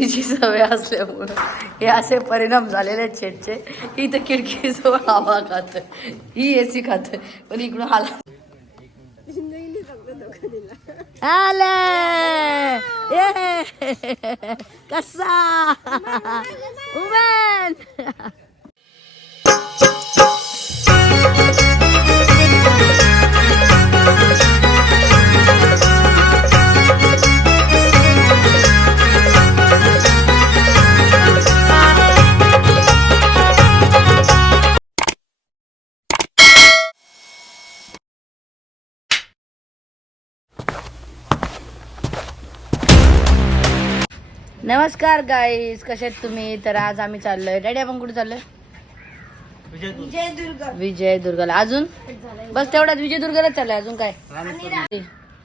तिची सवय असल्यामुळं हे असे परिणाम झालेले आहेत शेटचे ही तर खिडकीजवळ हवा खात ही एसी खात पण इकडून आला. आले! ए कसा? उमेन नमस्कार गाईस कसे आहेत तुम्ही? तर आज आम्ही चाललोय. डॅडी आपण कुठे चाललोय? विजय दुर्गाला अजून? बस तेवढ्यात विजय दुर्गाला चाललोय. अजून काय?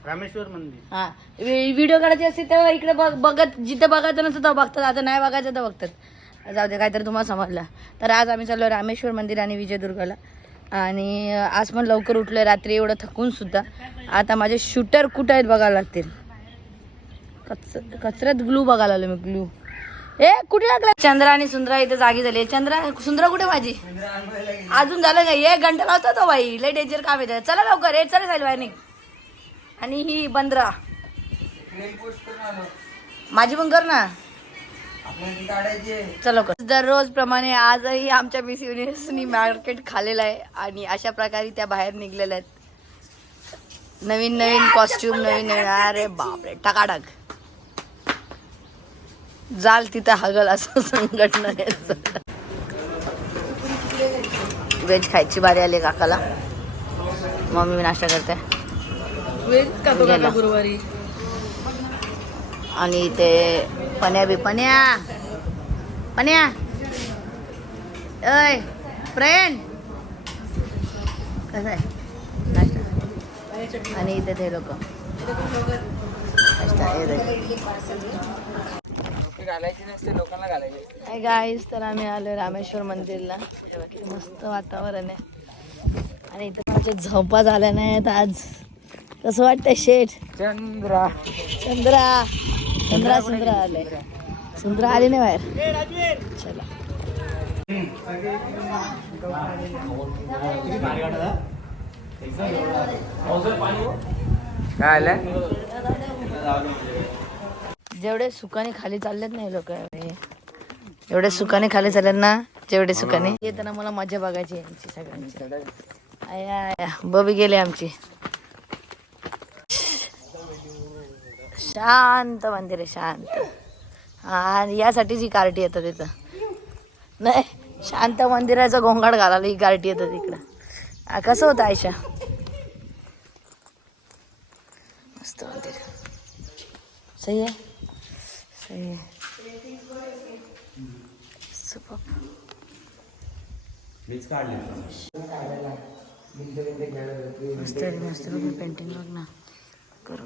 रामेश्वर मंदिर. हा. व्हिडिओ काढायचे असते तेव्हा इकडे बघ बघत जिथं बघायचं नसतं तेव्हा बघतात. आता नाही बघायचं तर बघतात. जाऊ दे काहीतरी तुम्हाला समजलं. तर आज आम्ही चाललो रामेश्वर मंदिर आणि विजयदुर्गाला. आणि आज पण लवकर उठलोय. रात्री एवढं थकून सुद्धा. आता माझे शूटर कुठं आहेत बघायला लागतील. कच कचऱ्यात ग्लू बघायला आलो मी ग्लू ए कुठे लागला चंद्रा आणि सुंदरा इथे जागी झाली. चंद्रा सुंदरा कुठे माझी अजून झालं का? एक घंटा लावता तो बाई. लय डेंजर काम येतं चला लवकर. ए चला जाईल बाई आणि ही बंदरा. माझी पण कर ना. चलो दररोज प्रमाणे आजही आमच्या मिस युनिव्हर्सनी मार्केट खाल्लेलं आहे आणि अशा प्रकारे त्या बाहेर निघलेल्या आहेत. नवीन नवीन कॉस्ट्युम नवीन नवीन अरे बापरे. टकाटक. जाल तिथं हगल असं संघटना व्हेज खायची बारी आली काकाला. मम्मी नाश्ता करते. गुरुवारी. आणि ते पण्या बी पण्या पण्या अय फ्रेंड कसं आहे? नाश्ता. आणि इथे ते लोक. नाश्ता. घालायची नसते लोकांना घालायची गाईस तर आम्ही आलो रामेश्वर मंदिरला. हे बघ, किती मस्त वातावरण आहे. आणि इथं माझ्या झोपा झाल्या नाहीत आज. कसं वाटतंय शेठ? चंद्रा. चंद्रा. चंद्रा सुंदरा आले. सुंदरा आली नाही बाहेर. चला. काय आलं? जेवढे सुखाने खाली चाललेत नाही लोक एवढे सुखाने खाली चाललेत ना जेवढे सुखाने येताना मला मजा बघायची यांची सगळ्यांची. आया आया. बबी गेली आमची. शांत मंदिर आहे शांत. हा आणि यासाठीच ही कार्टी येतात तिथं. नाही शांत मंदिराचा गोंगाट घालायला ही कार्टी येतात इकडं कसं होतं आयशा? मस्त मंदिर. सही आहे? सही आहे सुपर मस्त आहे, मस्त पेंटिंग बघ ना करू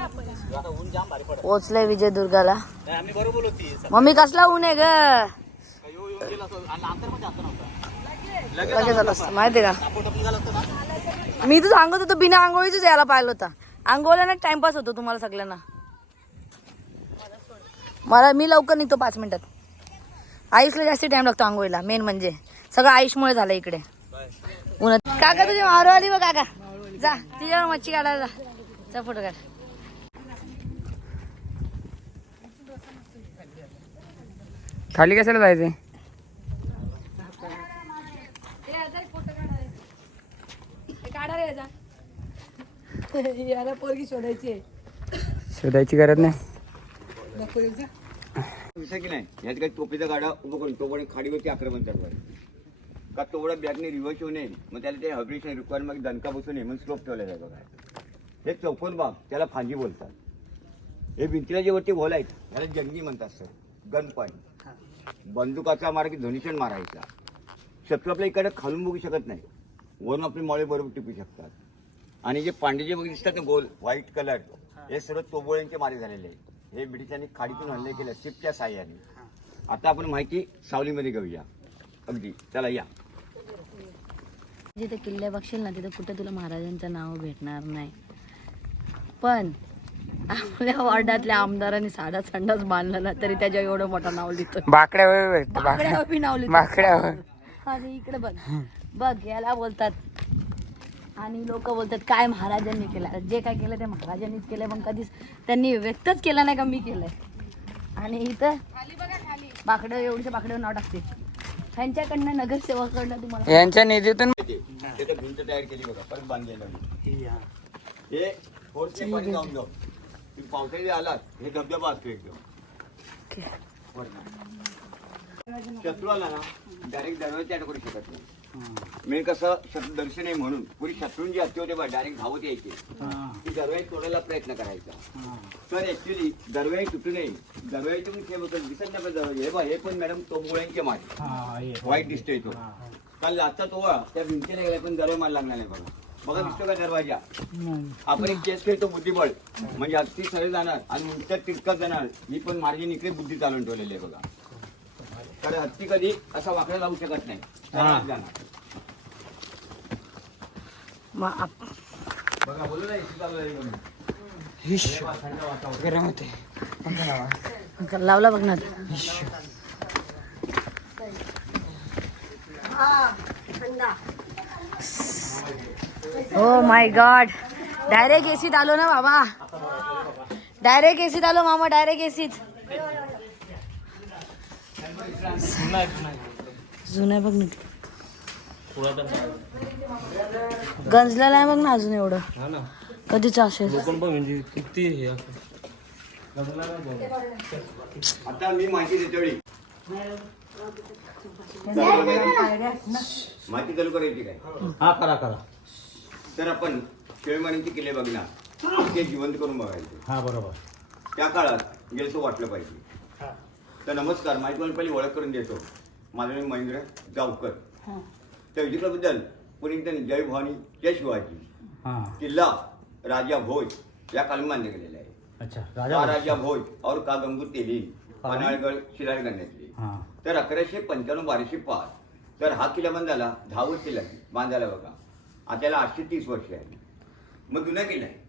पोचलंय विजयदुर्गाला मम्मी कसला ऊन आहे ग? लगेच आलं माहितीये का? मी तर सांगत होतो बिना आंघोळीच यायला पाहिलं होता. आंघोळ्याने टाइमपास होतो तुम्हाला सगळ्यांना. मला मी लवकर निघतो पाच मिनिटात. आयुषला जास्त टाइम लागतो आंघोळीला मेन म्हणजे. सगळं आयुषमुळे झालं इकडे. उन्हात काका तुझी मारू आली बघ काका. जा तिच्यावर मच्छी काढायला जा. जा फोटो काढ. खाली कशाला जायचंय? याला पोरगी शोधायची शोधायची गरज नाही. विषय की नाही? यात काही टोपीचा गाडा उभं करून तो पण खाडीवरती आक्रमण चालू आहे. का तेवढा बॅगने रिव्हर्स येऊ नये? मग त्याला ते हबिशन रिक्वायरमेंट दणका बसून नये म्हणून स्लोप ठेवला जातो काय हे चौकोन बाब त्याला फांजी बोलतात. हे भिंतीला जे वरती होल आहेत त्याला जंगी म्हणतात सर गन पॉईंट बंदुकाचा मारा की धनुष्यण मारायचा. शत्रू आपल्या इकडे खालून बघू शकत नाही. वरून आपले मळे बरोबर टिपू शकतात. आणि जे पांडेजी बघ दिसतात ना गोल व्हाईट कलर हे सर्व तोबोळ्यांचे मारे झालेले आहे हे ब्रिटिशांनी खाडीतून हल्ले केले शिपच्या साह्याने. आता आपण माहिती सावलीमध्ये घेऊया. अगदी. चला या. जिथे किल्ले बघशील ना तिथे कुठे तुला महाराजांचं नाव भेटणार नाही. पण आपल्या वॉर्डातल्या आमदारांनी साधा संडास बांधला ना तरी त्याच्या एवढं मोठं नाव लिहितो बाकड्यावर भेटतं, बाकड्यावर बी नाव लिहितो बाकड्यावर आणि इकडे बघ. बघ याला बोलतात. आणि लोक बोलतात काय महाराजांनी केलं? जे काय केलं ते महाराजांनीच केलं मग कधीच त्यांनी व्यक्तच केलं नाही का मी केलंय? आणि इथं बाकडं एवढ्या बाकड्यावर नाव टाकते. त्यांच्याकडनं नगरसेवकाकडनं तुम्हाला यांच्या निधीतून तयार केली बघा परत बांधलेलं. तुम्ही पावसाळी आलात हे धबधबा असतो एकदम. वरनं. शत्रू आला ना डायरेक्ट दरवाजा अटक करू शकत नाही. मी कसं शत्रू दर्शन आहे म्हणून. पुरी शत्रून जे असते होते बा डायरेक्ट धावत यायचे. ती दरवाजा तोडायला प्रयत्न करायचा. तर ऍक्च्युली दरवाजा तुटू नये. दरवाजा तुम्ही खेळ होतं दिसत नाही दरवाजा. हे बा हे पण मॅडम तो मुळ्यांचे मारे वाईट दिसतोय तो. काल लाचा तो वा, त्या भिंतीला गेला पण दरवाजा मला लागणार नाही बघा. बघा दिसतो का दरवाजा आपण एक चेस खेळतो बुद्धिबळ. म्हणजे अगदी सरळ जाणार आणि उलट्यात तिरकत जाणार. ही पण मार्जिन इकडे बुद्धी चालून ठेवलेली आहे बघा. कारण हत्ती कधी असा वाकडा लावू शकत नाही. सरळच जाणार. मग आप- बघा बोलू ना चालू आहे म्हणून. गरम होते लावला बघ ना. ओ माय गॉड डायरेक्ट एसीत आलो ना बाबा. डायरेक्ट एसीत आलो मामा डायरेक्ट एसीत जुना बघ ना गंजलेला आहे बघ ना अजून एवढं. कधीच असेल. आता मी माहिती चालू करायची काय? हा करा करा. तर आपण शेळमारींचे किल्ले बघणार. ते जिवंत करून बघायचे. हा बरोबर. त्या काळात गेलं वाटलं पाहिजे. तर नमस्कार माहिती तुम्हाला पहिली ओळख करून देतो. माझं नाव महेंद्र जावकर. त्या विजिटबद्दल पुणे जय भवानी जय शिवाजी. हा. किल्ला राजा भोज या कालून मान्य केलेला आहे. अच्छा राजा राजा भोज और का गंगू तेली पन्हाळगड शिराळ हा. तर अकराशे पंच्याण्णव बाराशे पाच. तर हा किल्ला बांधायला दहा वर्ष लागली. बांधायला बघा. आता याला आठशे तीस वर्ष आहे मग जुना किल्ला आहे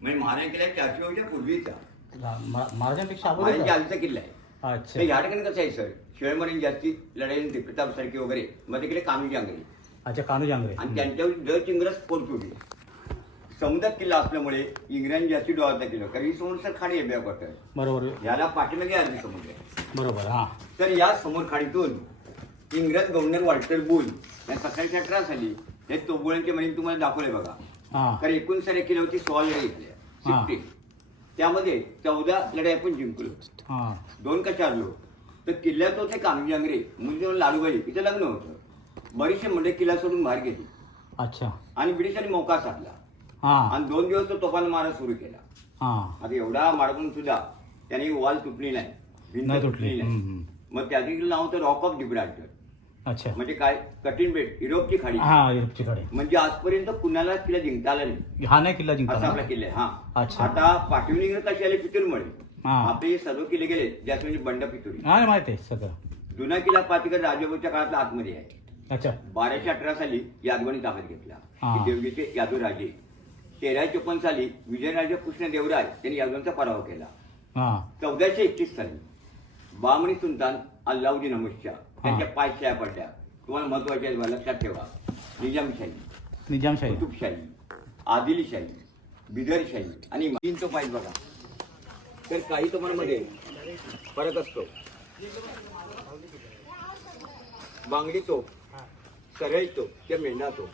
म्हणजे महाराज किल्ला चारशे वर्षा पूर्वीचा महाराजांपेक्षा महाराजांच्या अगोदर आधीचा किल्ला आहे. अच्छा. या ठिकाणी कसं आहे सर? शिवाजीमहाराज जास्ती लढाई प्रताप सारखे वगैरे. मध्ये केले कान्होजी आंग्रे अच्छा कानू जांगरे आणि त्यांच्यावर डच इंग्रज पोर्तुगीज समुद्रात किल्ला असल्यामुळे इंग्रजांनी जास्ती डोळ्याचा किल्ला कारण ही समोर सर खाडी आहे बॅकवॉटर बरोबर. याला पाठीमागे अरबी समुद्र. आहे बरोबर हा. तर या समोर खाडीतून इंग्रज गव्हर्नर वॉल्टर बुल या सकाळच्या अठरा साली हे म्हणजे तुम्हाला दाखवले बघा. कारण एकूण सारे किल्ले होती सोळा लढाई. सिक्स्टी त्यामध्ये चौदा लढाई आपण जिंकलो हा. दोन कशा आलो तर किल्ल्यात होते कामजी आंग्रे मुलीजवळ लालूबाई इथं लग्न होतं. बरीचशे मंडळी किल्ला सोडून बाहेर गेली. अच्छा. आणि ब्रिटिशांनी मोका साधला. हा. आणि दोन दिवस तो तोफान मारा सुरू केला. आता एवढा मारून सुद्धा त्याने वॉल तुटली नाही. भिंत तुटली. नाही. मग त्याचं नाव होतं रॉक ऑफ जिब्राल्टर अच्छा. म्हणजे काय? कठीण बेट युरोपची खाडी. हा युरोपची कडे म्हणजे आजपर्यंत कुणाला किल्ला जिंकता आला नाही. हा नाही किल्ला असा जिंकला आपला? किल्ला आहे हा. अच्छा. आता पाठवणी कशी आले? पितुरमुळे. हा. आपले सर्व किल्ले गेले ज्यात म्हणजे बंड पितुरी. हा माहिती आहे सगळं. जुना किल्ला पाचगड राजाभाऊच्या काळात आतमध्ये आहे. अच्छा. बाराशे अठरा साली यादवानी ताब्यात घेतला. हा. हे देवगीचे यादव राजे. तेरा चोपन्न साली विजयराजे कृष्ण देवराय यांनी यादवांचा पराभव केला. हा. चौदाशे एकतीस साली बामणी सुलतान अल्लाउद्दीन अहमदशाह. त्यांच्या पाच शाया पडल्या. तुम्हाला महत्त्वाच्या आहेत बा, लक्षात ठेवा. निजामशाही. निजामशाही. कुतुबशाही. आदिलशाही. बिदरशाही. आणि तीन तो पाहिजे बघा. तर काही तुम्हाला फरक असतो. बांगडी तोप सरळ तो त्या मेंढा तो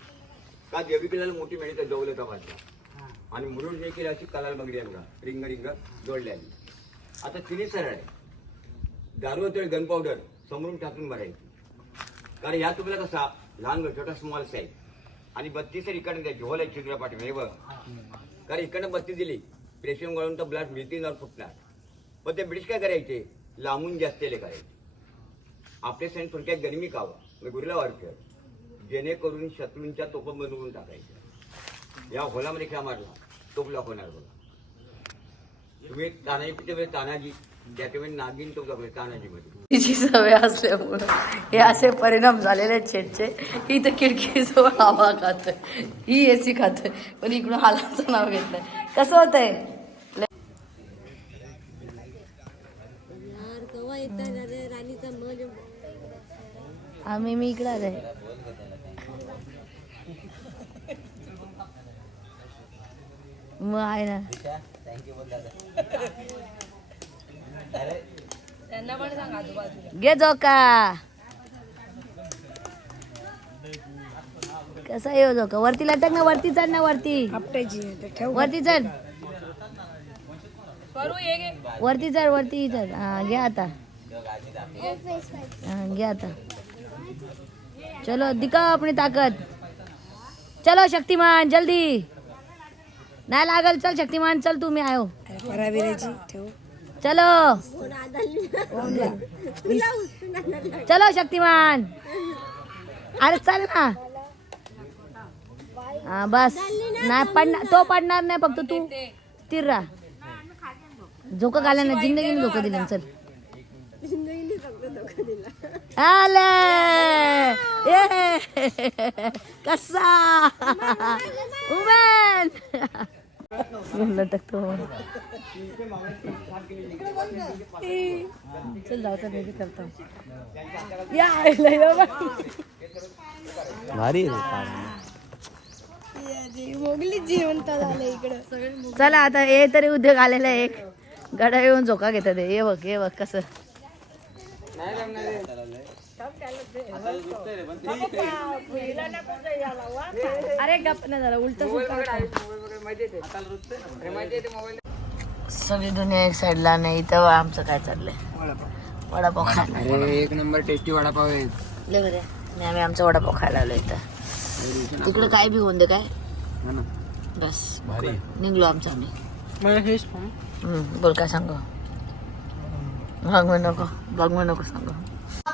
का देवी केल्याला मोठी मेंढी जवळ तपासला आणि मुरुड जे केली अशी कलाल बगडी आहे बघा. रिंग रिंग जोडलेली. आता तिने सरळ आहे. दारू गन पावडर समोरून टाकून भरायची. कारण ह्या तुम्हाला कसा लहान छोटा स्मॉल साईज आणि बत्तीस तर इकडे द्यायची होल आहे चित्र पाठी बघ. कारण इकडनं बत्तीस दिली प्रेशर गळून तर ब्लड मिळतील फुटणार. पण ते ब्रिटिश काय करायचे? लांबून जास्तेले करायचे. आपले सैन थोडक्यात गरमी कावा म्हणजे गुरुला वाढते. जेणेकरून शत्रूंच्या तोप बनवून टाकायच्या. या होलामध्ये खेळा मारला. तोप लॉक होणार बघा. तुम्ही तानाजी पिते म्हणजे तानाजी. नागिन तिची सवय असल्यामुळं. हे असे परिणाम झालेले आहेत शेटचे ही तर खिडकीजवळ हवा खातोय. ही ए सी खातोय. पण इकडून हालाचं नाव घेतलंय कसं होतंय? आम्ही मी इकडे आले मग आहे ना. घे झोका. कसा येऊ झोका? वरती लटक ना वरती चढ ना वरती. वरती चढ. वरती चढ वरती चढ. हा घे आता. हा घे आता. चलो दिखाओ अपनी ताकत चलो शक्तिमान जल्दी. नाही लागल चल शक्तिमान चल तू मी आयो. चलो. चलो शक्तिमान. अरे चल ना. हा बस. नाही पडणार तो पडणार नाही फक्त तू स्थिर राहा. झोकं घाला ना जिंदगीने धोका दिला चल. आले. ए कसा? उमेन. लटकतो. चल जाऊ तर मी बी करतो. या आईला या. भारी चला आता हे तरी उद्योग आलेला आहे एक. गडा येऊन झोका घेतात हे. हे बघ हे बघ कसं. अरे गप नाही झाला उलट सगळी दुनिया एक साईडला नाही इथं आमचं काय चाललंय? वडापाव खायला अरे एक नंबर टेस्टी वडापाव आहे लय बरं आहे. नाही आम्ही आमचा वडापाव खायला आलो इथं. तिकडे काय बी होऊन दे काय? बस. भारी. निघलो आमचं आम्ही. बोल काय सांगू? भागवू नको भागवू नको सांगू.